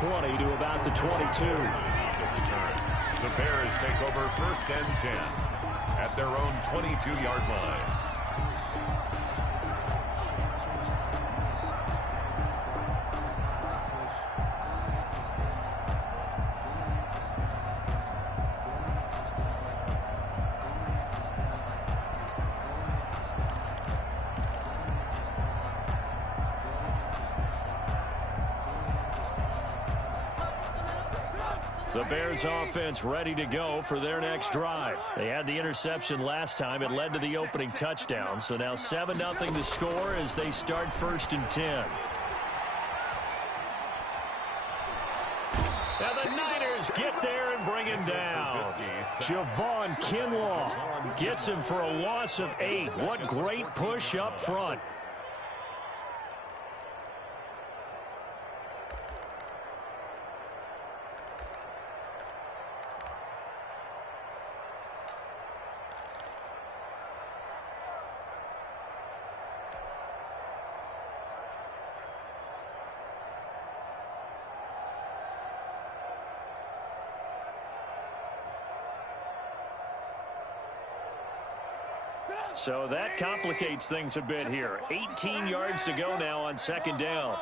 20 to about the 22. The Bears take over 1st and 10 at their own 22-yard line. The Bears offense ready to go for their next drive. They had the interception last time. It led to the opening touchdown. So now 7-0 the score as they start 1st and 10. Now the Niners get there and bring him down. Javon Kinlaw gets him for a loss of 8. What great push up front. So that complicates things a bit here. 18 yards to go now on 2nd down.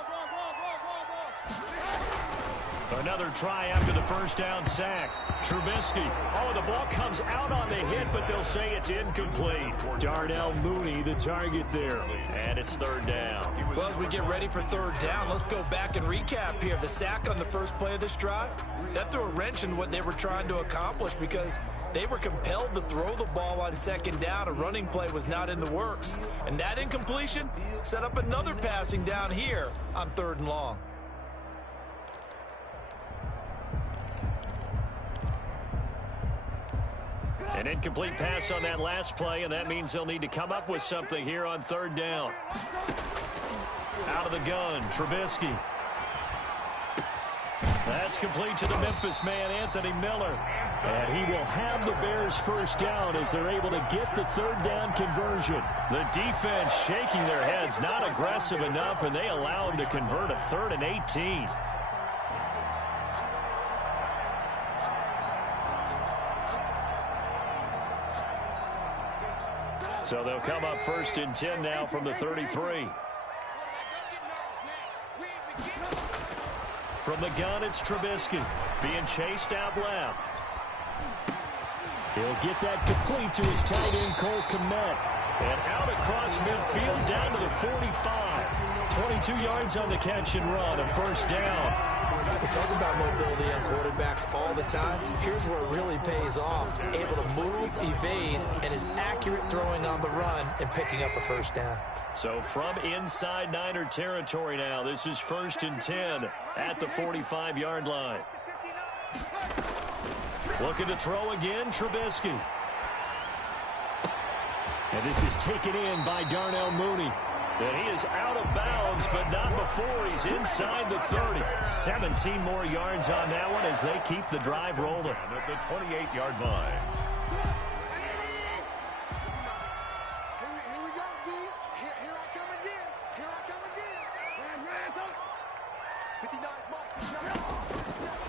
Another try after the 1st down sack. Trubisky. Oh, the ball comes out on the hit, but they'll say it's incomplete. Darnell Mooney, the target there. And it's 3rd down. Well, as we get ready for 3rd down, let's go back and recap here. The sack on the first play of this drive, that threw a wrench in what they were trying to accomplish because they were compelled to throw the ball on 2nd down. A running play was not in the works. And that incompletion set up another passing down here on 3rd and long. An incomplete pass on that last play, and that means they'll need to come up with something here on 3rd down. Out of the gun, Trubisky. That's complete to the Memphis man, Anthony Miller. And he will have the Bears 1st down as they're able to get the 3rd down conversion. The defense shaking their heads, not aggressive enough, and they allow him to convert a 3rd and 18. So they'll come up 1st and 10 now from the 33. From the gun, it's Trubisky being chased out left. He'll get that complete to his tight end, Cole Kmet. And out across midfield down to the 45. 22 yards on the catch and run, a 1st down. We talk about mobility on quarterbacks all the time. Here's where it really pays off. Able to move, evade, and is accurate throwing on the run and picking up a 1st down. So from inside Niner territory now, this is 1st and 10 at the 45-yard line. Looking to throw again, Trubisky. And this is taken in by Darnell Mooney. And he is out of bounds, but not before he's inside the 30. 17 more yards on that one as they keep the drive rolling. At the 28-yard line. Here we go, D. Here I come again. Here I come again.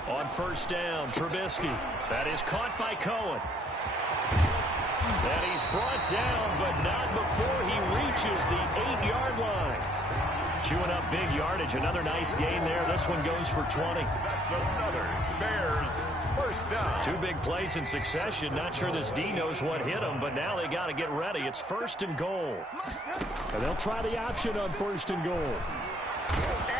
On 1st down, Trubisky. That is caught by Cohen. And he's brought down, but not before he reaches the 8-yard line. Chewing up big yardage. Another nice gain there. This one goes for 20. That's another Bears 1st down. 2 big plays in succession. Not sure this D knows what hit him, but now they got to get ready. It's 1st and goal. And they'll try the option on 1st and goal.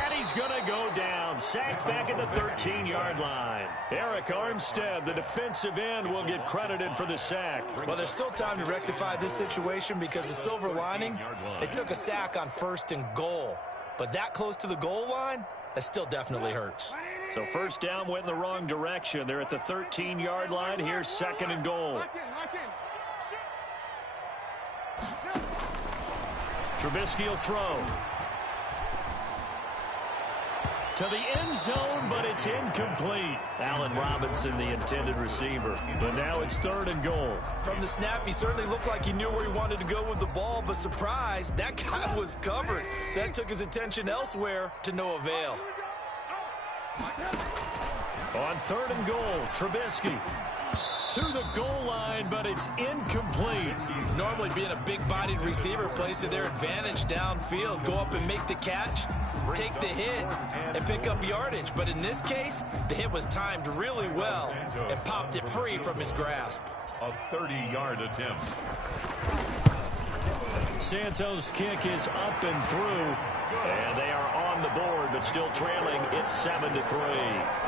And he's going to go down. Sacked back at the 13-yard line. Eric Armstead, the defensive end, will get credited for the sack. Well, there's still time to rectify this situation because the silver lining, they took a sack on 1st and goal. But that close to the goal line, that still definitely hurts. So 1st down went in the wrong direction. They're at the 13-yard line. Here's 2nd and goal. Trubisky will throw. To the end zone, but it's incomplete. Allen Robinson, the intended receiver. But now it's 3rd and goal. From the snap, he certainly looked like he knew where he wanted to go with the ball, but surprise, that guy was covered. So that took his attention elsewhere to no avail. On 3rd and goal, Trubisky to the goal line, but it's incomplete. Normally being a big-bodied receiver plays to their advantage downfield. Go up and make the catch, take the hit, and pick up yardage. But in this case, the hit was timed really well and popped it free from his grasp. A 30-yard attempt. Santos' kick is up and through, and they are on the board, but still trailing. It's 7-3.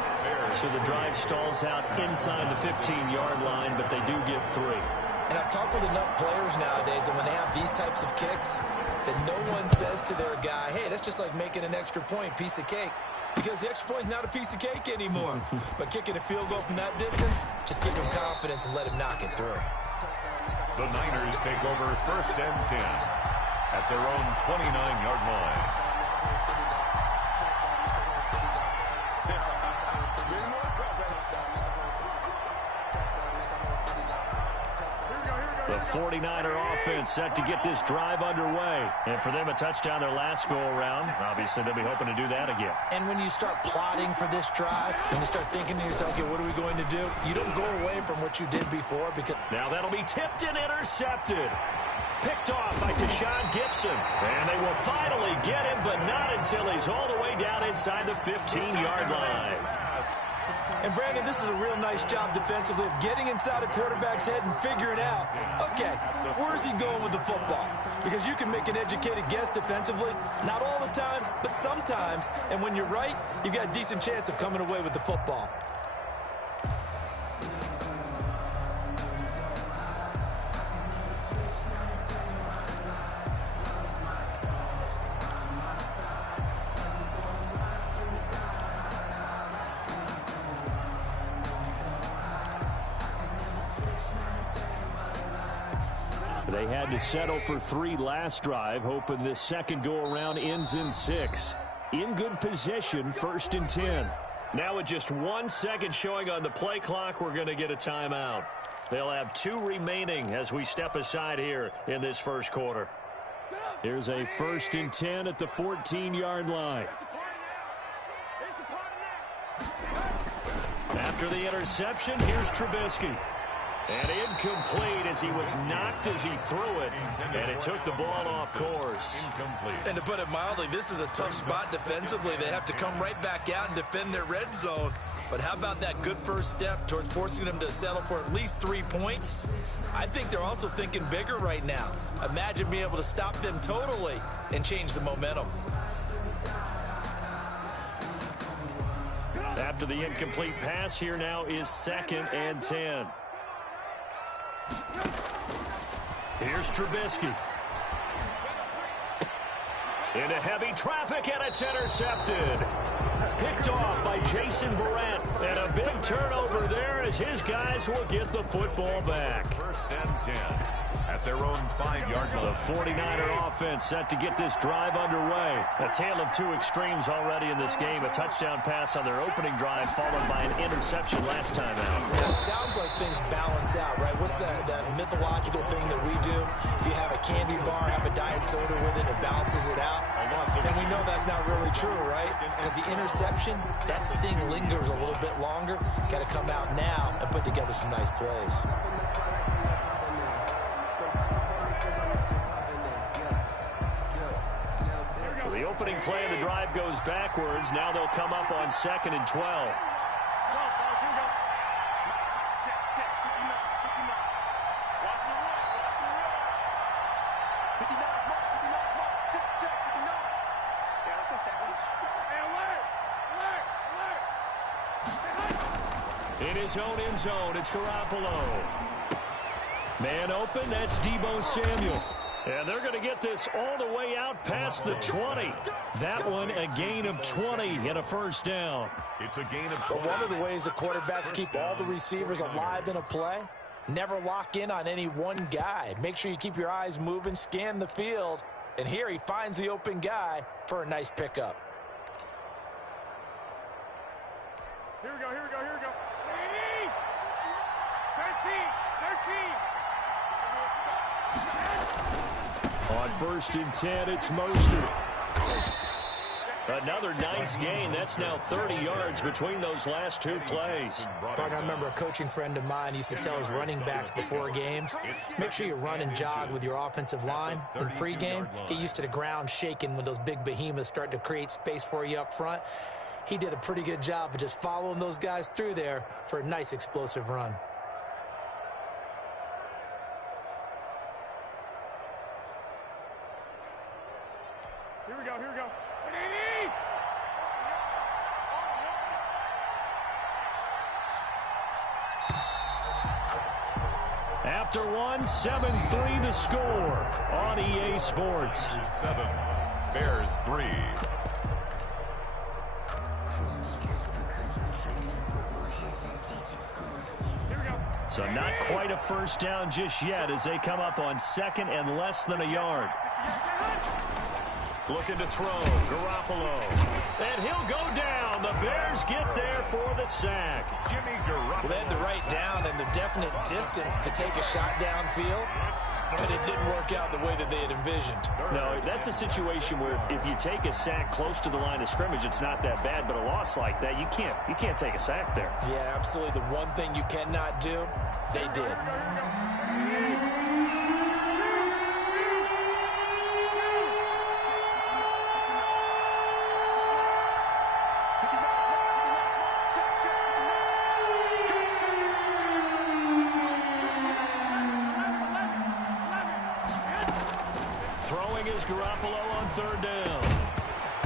So the drive stalls out inside the 15-yard line, but they do get 3. And I've talked with enough players nowadays, and when they have these types of kicks, that no one says to their guy, hey, that's just like making an extra point, piece of cake. Because the extra point is not a piece of cake anymore. But kicking a field goal from that distance, just give him confidence and let him knock it through. The Niners take over 1st and 10 at their own 29-yard line. The 49er offense set to get this drive underway. And for them, a touchdown their last go-around. Obviously, they'll be hoping to do that again. And when you start plotting for this drive, when you start thinking to yourself, okay, what are we going to do? You don't go away from what you did before because... Now that'll be tipped and intercepted. Picked off by Deshaun Gibson. And they will finally get him, but not until he's all the way down inside the 15-yard line. And, Brandon, this is a real nice job defensively of getting inside a quarterback's head and figuring out, okay, where's he going with the football? Because you can make an educated guess defensively, not all the time, but sometimes. And when you're right, you've got a decent chance of coming away with the football. They had to settle for 3 last drive, hoping this second go-around ends in 6. In good position, 1st and 10. Now with just 1 second showing on the play clock, we're going to get a timeout. They'll have 2 remaining as we step aside here in this first quarter. Here's a 1st and 10 at the 14-yard line. After the interception, here's Trubisky. And incomplete as he was knocked as he threw it. And it took the ball off course. Incomplete. And to put it mildly, this is a tough spot defensively. They have to come right back out and defend their red zone. But how about that good first step towards forcing them to settle for at least 3 points? I think they're also thinking bigger right now. Imagine being able to stop them totally and change the momentum. After the incomplete pass, here now is 2nd and 10. Here's Trubisky. Into heavy traffic, and it's intercepted. Picked off by Jason Verrett. And a big turnover there as his guys will get the football back. 1st and 10 at their own 5-yard line. The 49er offense set to get this drive underway. A tale of 2 extremes already in this game. A touchdown pass on their opening drive, followed by an interception last time out. Now, it sounds like things balance out, right? What's that mythological thing that we do? If you have a candy bar, have a diet soda with it, it balances it out. And we know that's not really true, right? Because the interception, that sting lingers a little bit longer. Got to come out now and put together some nice plays. So the opening play of the drive goes backwards. Now they'll come up on 2nd and 12. In his own end zone, it's Garoppolo. Man open, that's Deebo Samuel. And they're going to get this all the way out past the 20. That one a gain of 20 and a first down. It's a gain of 20. One of the ways the quarterbacks keep all the receivers alive in a play, never lock in on any one guy. Make sure you keep your eyes moving, scan the field. And here he finds the open guy for a nice pickup. Here we go, here we go, here we go. 13. On 1st and 10, it's Mostert. Another nice gain. That's now 30 yards between those last two plays. Partner, I remember a coaching friend of mine used to tell his running backs before games, make sure you run and jog with your offensive line in pregame. Get used to the ground shaking when those big behemoths start to create space for you up front. He did a pretty good job of just following those guys through there for a nice explosive run. Here we go, here we go. After one, 7-3 the score on EA Sports. 7, Bears 3. So not quite a first down just yet as they come up on second and less than a yard. Looking to throw, Garoppolo. And he'll go down. The Bears get there for the sack. Jimmy Garoppolo. Well, they had the right down and the definite distance to take a shot downfield, but it didn't work out the way that they had envisioned. No, that's a situation where if you take a sack close to the line of scrimmage, it's not that bad, but a loss like that, you can't take a sack there. Yeah, absolutely. The one thing you cannot do, they did. Throwing is Garoppolo on third down.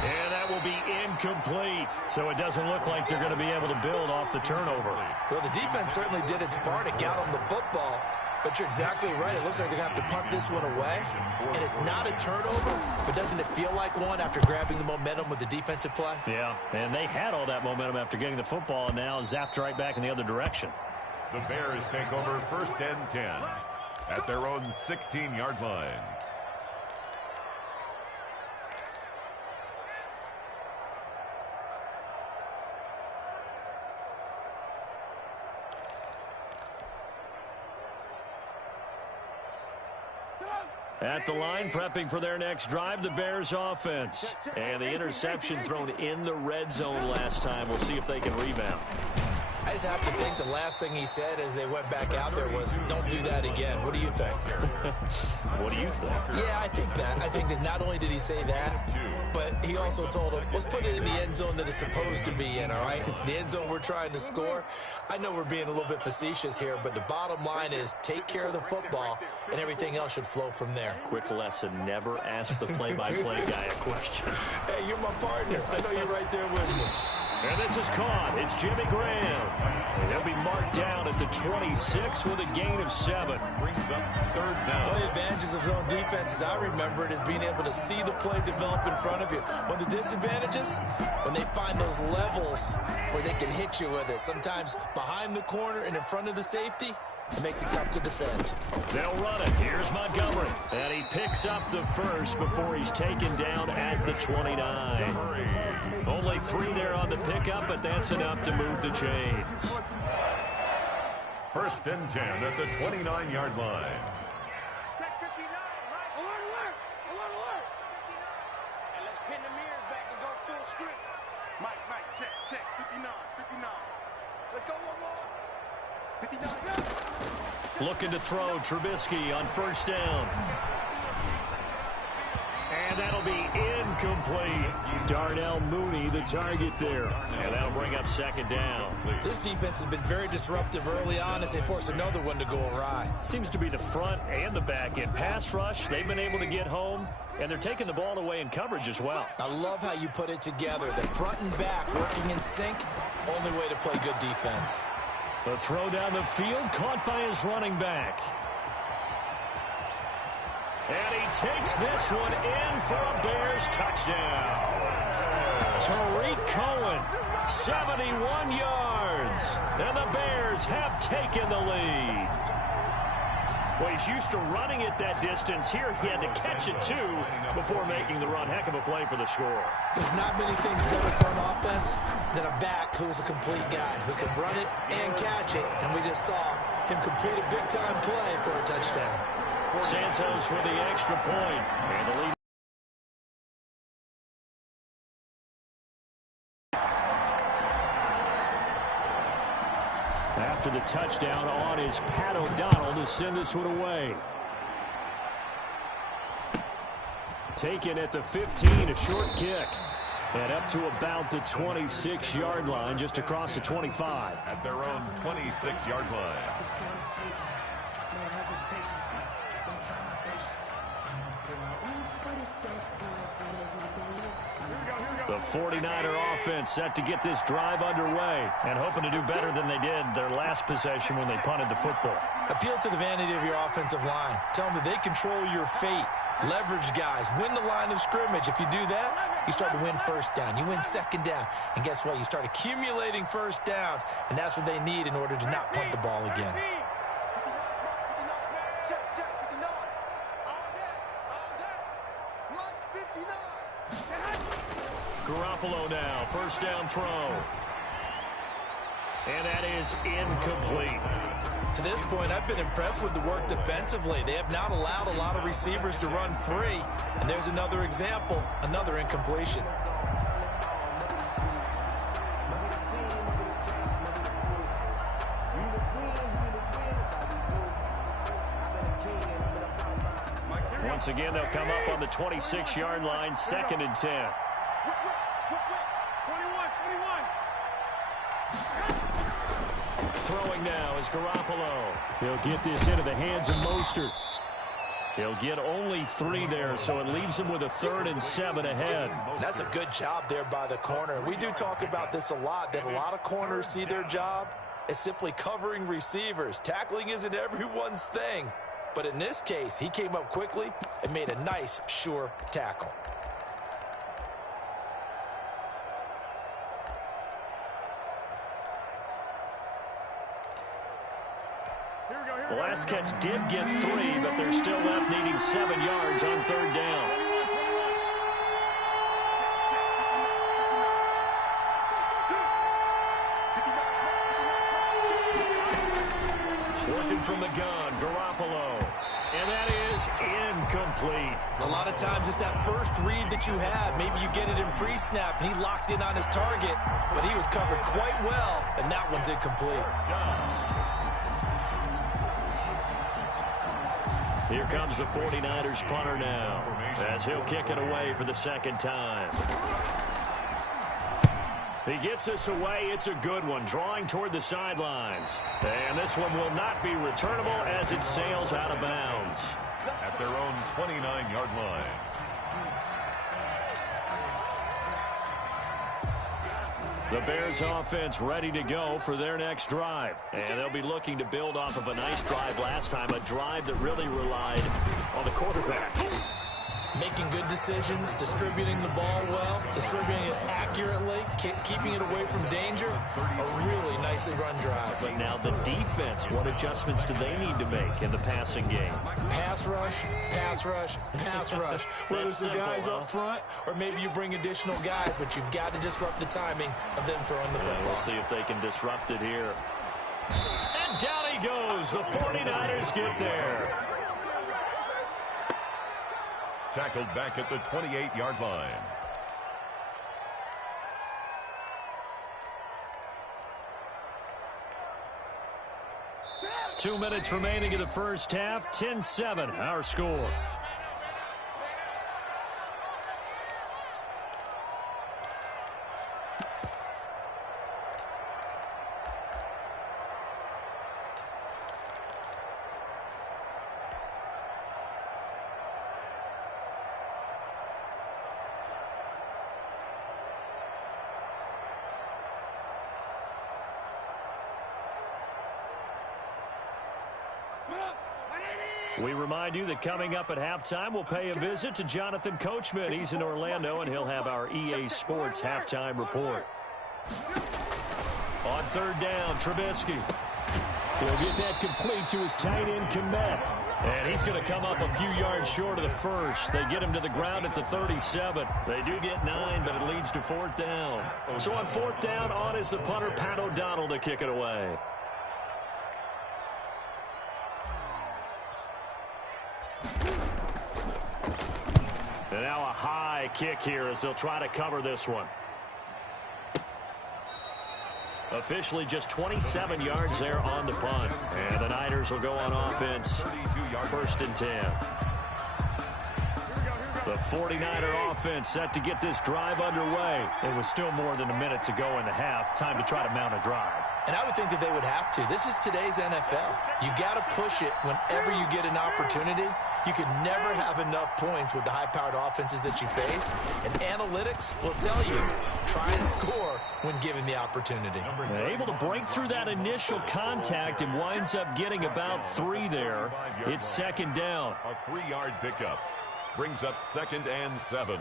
And that will be incomplete. So it doesn't look like they're going to be able to build off the turnover. Well, the defense certainly did its part. It got them the football. But you're exactly right. It looks like they're going to have to punt this one away. And it's not a turnover, but doesn't it feel like one after grabbing the momentum with the defensive play? Yeah, and they had all that momentum after getting the football and now zapped right back in the other direction. The Bears take over first and 10 at their own 16-yard line. At the line, prepping for their next drive, the Bears offense. And the interception thrown in the red zone last time. We'll see if they can rebound. I just have to think the last thing he said as they went back out there was, don't do that again. What do you think? What do you think? Yeah, I think that. I think that not only did he say that, but he also told them, let's put it in the end zone that it's supposed to be in, all right? The end zone we're trying to score. I know we're being a little bit facetious here, but the bottom line is take care of the football, and everything else should flow from there. Quick lesson, never ask the play-by-play guy a question. Hey, you're my partner. I know you're right there with me. And this is caught. It's Jimmy Graham. He'll be marked down at the 26 with a gain of 7. Brings up third down. One of the advantages of zone defense, as I remember it, is being able to see the play develop in front of you. One of the disadvantages, when they find those levels where they can hit you with it, sometimes behind the corner and in front of the safety, it makes it tough to defend. They'll run it. Here's Montgomery. And he picks up the first before he's taken down at the 29. Only 3 there on the pickup, but that's enough to move the chains. First and 10 at the 29-yard line. Check 59, right? Alert. And let's pin the mirrors back and go full strip. Mike, check. 59. Let's go one more. 59. Looking to throw Trubisky on first down. And that'll be incomplete. Darnell Mooney, the target there. And that'll bring up second down. This defense has been very disruptive early on as they force another one to go awry. Seems to be the front and the back end. Pass rush, they've been able to get home, and they're taking the ball away in coverage as well. I love how you put it together. The front and back working in sync, only way to play good defense. The throw down the field, caught by his running back. And he takes this one in for a Bears touchdown. Tariq Cohen, 71 yards. And the Bears have taken the lead. Well, he's used to running it that distance. Here he had to catch it, too, before making the run. Heck of a play for the score. There's not many things better for an offense than a back who's a complete guy who can run it and catch it. And we just saw him complete a big-time play for a touchdown. Santos with the extra point. And the lead. After the touchdown on is Pat O'Donnell to send this one away. Taken at the 15, a short kick. And up to about the 26-yard line, just across the 25. At their own 26-yard line. The 49er offense set to get this drive underway and hoping to do better than they did their last possession when they punted the football. Appeal to the vanity of your offensive line. Tell them that they control your fate. Leverage guys. Win the line of scrimmage. If you do that, you start to win first down. You win second down. And guess what? You start accumulating first downs. And that's what they need in order to not punt the ball again. Garoppolo now, first down throw. And that is incomplete. To this point, I've been impressed with the work defensively. They have not allowed a lot of receivers to run free. And there's another example, another incompletion. Once again, they'll come up on the 26-yard line, 2nd and 10. Throwing now is Garoppolo. He'll get this into the hands of Mostert. He'll get only 3 there, so it leaves him with a 3rd and 7 ahead. That's a good job there by the corner. We do talk about this a lot, that a lot of corners see their job as simply covering receivers. Tackling isn't everyone's thing. But in this case, he came up quickly and made a nice, sure tackle. The last catch did get 3, but they're still left needing 7 yards on 3rd down. Working from the gun, Garoppolo. And that is incomplete. A lot of times it's that first read that you have. Maybe you get it in pre-snap, and he locked in on his target, but he was covered quite well, and that one's incomplete. Here comes the 49ers punter now, as he'll kick it away for the 2nd time. He gets this away. It's a good one, drawing toward the sidelines. And this one will not be returnable as it sails out of bounds. At their own 29-yard line. The Bears offense ready to go for their next drive. And they'll be looking to build off of a nice drive last time, a drive that really relied on the quarterback. Making good decisions, distributing the ball well, distributing it accurately, keeping it away from danger. A really nicely run drive. But now the defense, what adjustments do they need to make in the passing game? Pass rush, pass rush, pass rush. Whether it's the guys up front or maybe you bring additional guys, but you've got to disrupt the timing of them throwing the football. We'll see if they can disrupt it here. And down he goes. The 49ers get there. Tackled back at the 28-yard line. Two minutes remaining in the first half. 10-7, our score. We remind you that coming up at halftime, we'll pay a visit to Jonathan Coachman. He's in Orlando, and he'll have our EA Sports halftime report. On 3rd down, Trubisky. He'll get that complete to his tight end, Kmet. And he's going to come up a few yards short of the first. They get him to the ground at the 37. They do get 9, but it leads to 4th down. So on 4th down, on is the punter, Pat O'Donnell, to kick it away. And now a high kick here as they'll try to cover this one. Officially just 27 yards there on the punt. And the Niners will go on offense. 1st and 10. The 49er offense set to get this drive underway. It was still more than a minute to go in the half. Time to try to mount a drive. And I would think that they would have to. This is today's NFL. You got to push it whenever you get an opportunity. You can never have enough points with the high-powered offenses that you face. And analytics will tell you, try and score when given the opportunity. Able to break through that initial contact and winds up getting about 3 there. It's 2nd down. A 3-yard pickup. Brings up 2nd and 7.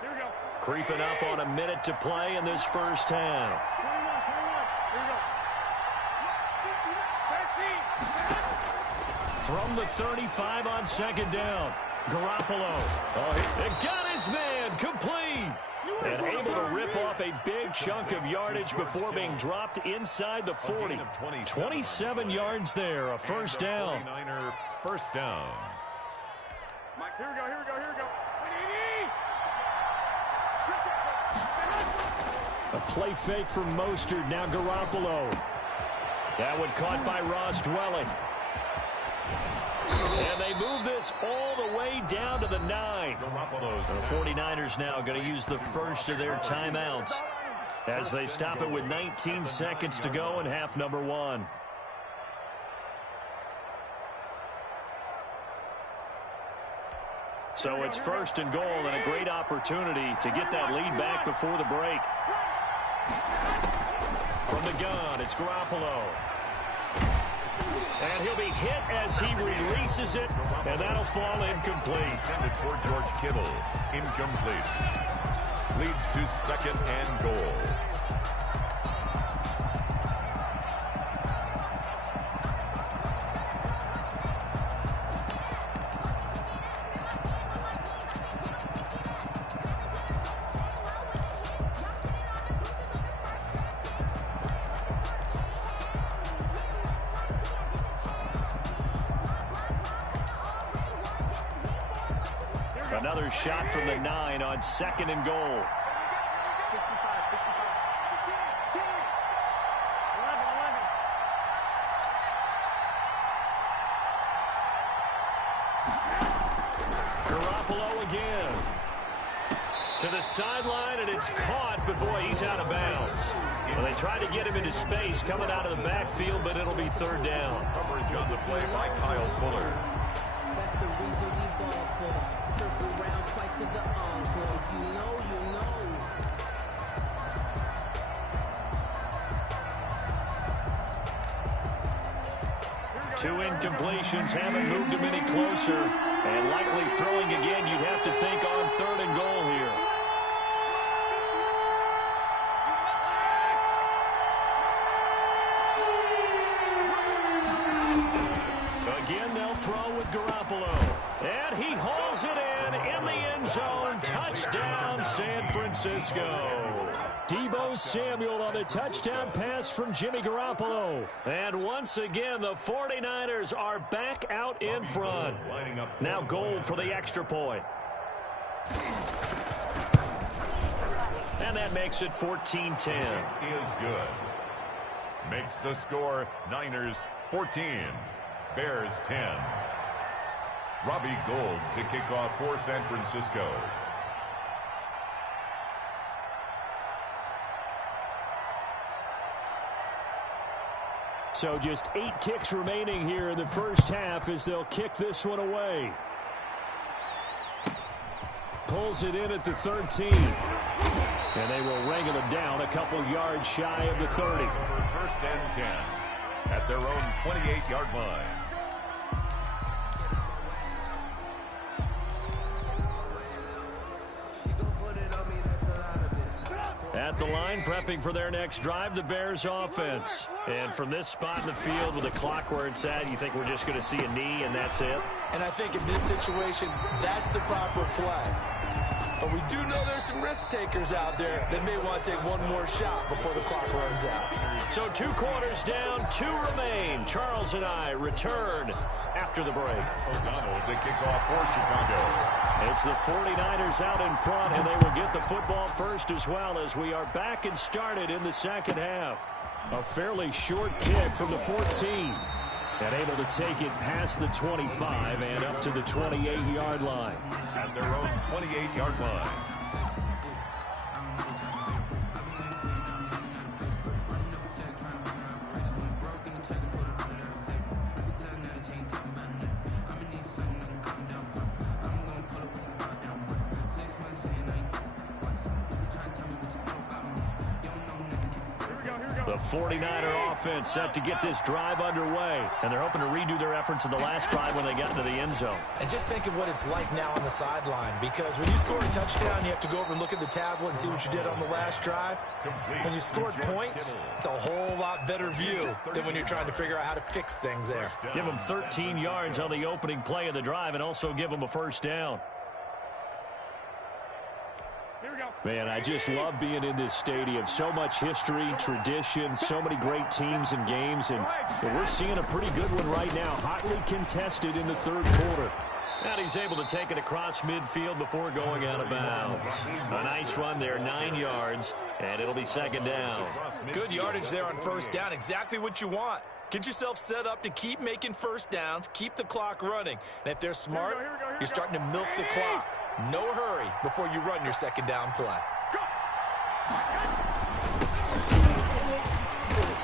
Here we go. Creeping up on a minute to play in this first half. 21. Here we go. 13. From the 35 on 2nd down. Garoppolo. Oh, he got his man complete. And able to rip off a big chunk of yardage before being dropped inside the 40. 27 yards there, a 1st down. 49er 1st down. Here we go, here we go, here we go. A play fake from Mostert, now Garoppolo. That one caught by Ross Dwelling. And they move this all the way down to the 9. The 49ers now going to use the first of their timeouts as they stop it with 19 seconds to go in half number 1. So it's 1st and goal and a great opportunity to get that lead back before the break. From the gun, it's Garoppolo. And he'll be hit as he releases it, and that'll fall incomplete. Intended for George Kittle. Incomplete. Leads to 2nd and goal. Another shot from the 9 on 2nd and goal. 11. Garoppolo again. To the sideline, and it's caught, but boy, he's out of bounds. Well, they tried to get him into space coming out of the backfield, but it'll be 3rd down. Coverage on the play by Kyle Fuller. That's the reason we ball for. Circle round twice for the encore. You know, you know. Two incompletions haven't moved him any closer. And likely throwing again, you'd have to think on 3rd and goal here. Again, they'll throw with Garoppolo. And he hauls it in the end zone. Touchdown, San Francisco. Deebo Samuel on the touchdown pass from Jimmy Garoppolo. And once again, the 49ers are back out in front. Now Gold for the extra point. And that makes it 14-10. Is good. Makes the score Niners 14. Bears 10. Robbie Gould to kick off for San Francisco. So just 8 ticks remaining here in the first half as they'll kick this one away. Pulls it in at the 13. And they will wrangle it down a couple yards shy of the 30. 1st and 10 at their own 28-yard line. At the line, prepping for their next drive, the Bears offense. And from this spot in the field with the clock where it's at, you think we're just going to see a knee and that's it? And I think in this situation, that's the proper play. But we do know there's some risk takers out there that may want to take one more shot before the clock runs out. So 2 quarters down, 2 remain. Charles and I return after the break. O'Donnell to kick off for Chicago. It's the 49ers out in front, and they will get the football first as well as we are back and started in the second half. A fairly short kick from the 14. And able to take it past the 25 and up to the 28-yard line. At their own 28-yard line. The 49er offense set to get this drive underway. And they're hoping to redo their efforts in the last drive when they got into the end zone. And just think of what it's like now on the sideline, because when you score a touchdown, you have to go over and look at the tablet and see what you did on the last drive. When you scored points, it's a whole lot better view than when you're trying to figure out how to fix things there. Give them 13 yards on the opening play of the drive and also give them a first down. Man, I just love being in this stadium. So much history, tradition, so many great teams and games, and we're seeing a pretty good one right now, hotly contested in the third quarter. And he's able to take it across midfield before going out of bounds. A nice run there, 9 yards, and it'll be second down. Good yardage there on first down, exactly what you want. Get yourself set up to keep making first downs, keep the clock running. And if they're smart, you're starting to milk the clock. No hurry before you run your second down play.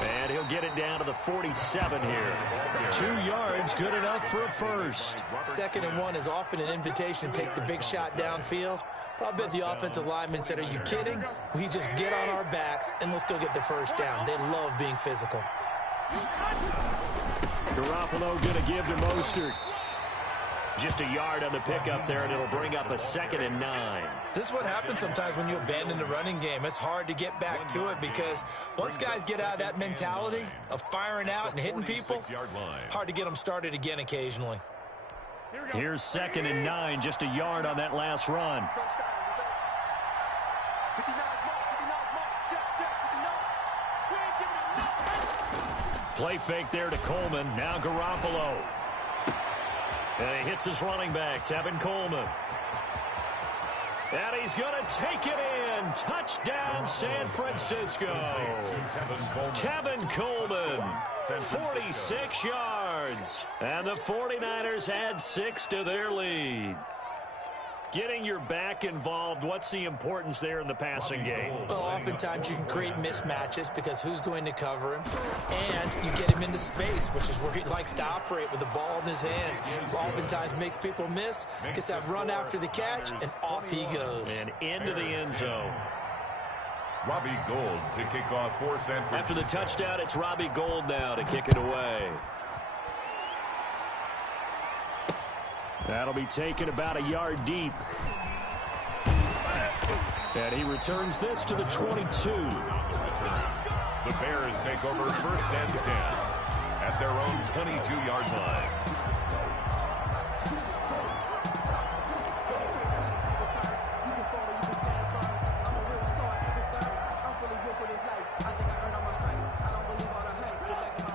And he'll get it down to the 47 here. 2 yards, good enough for a first. 2nd and 1 is often an invitation to take the big shot downfield. But I bet the offensive lineman said, are you kidding? We just get on our backs and let's go get the first down. They love being physical. Garoppolo going to give to Mostert. Just a yard on the pickup there, and it'll bring up a 2nd and 9. This is what happens sometimes when you abandon the running game. It's hard to get back to it because once guys get out of that mentality of firing out and hitting people, hard to get them started again occasionally. Here's 2nd and 9, just a yard on that last run. Play fake there to Coleman. Now Garoppolo. And he hits his running back, Tevin Coleman. And he's going to take it in. Touchdown, San Francisco. Tevin Coleman, 46 yards. And the 49ers add 6 to their lead. Getting your back involved, what's the importance there in the passing game? Well, oftentimes you can create mismatches because who's going to cover him? And you get him into space, which is where he likes to operate with the ball in his hands. Oftentimes makes people miss, gets that run after the catch, and off he goes. And into the end zone. Robbie Gould to kick off for San Francisco. After the touchdown, it's Robbie Gould now to kick it away. That'll be taken about a yard deep. And he returns this to the 22. The Bears take over 1st and 10 at their own 22-yard line.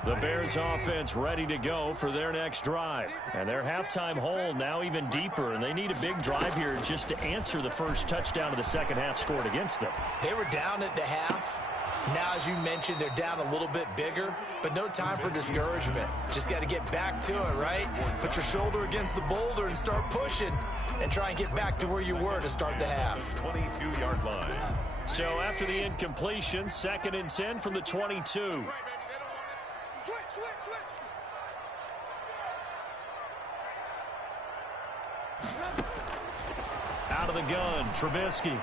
The Bears offense ready to go for their next drive. And their halftime hole now even deeper, and they need a big drive here just to answer the first touchdown of the second half scored against them. They were down at the half. Now, as you mentioned, they're down a little bit bigger, but no time for discouragement. Just got to get back to it, right? Put your shoulder against the boulder and start pushing and try and get back to where you were to start the half. 22-yard line. So after the incompletion, 2nd and 10 from the 22. Out of the gun, Trubisky.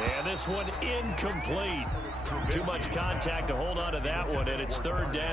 And this one incomplete. Too much contact to hold on to that one, and it's 3rd down.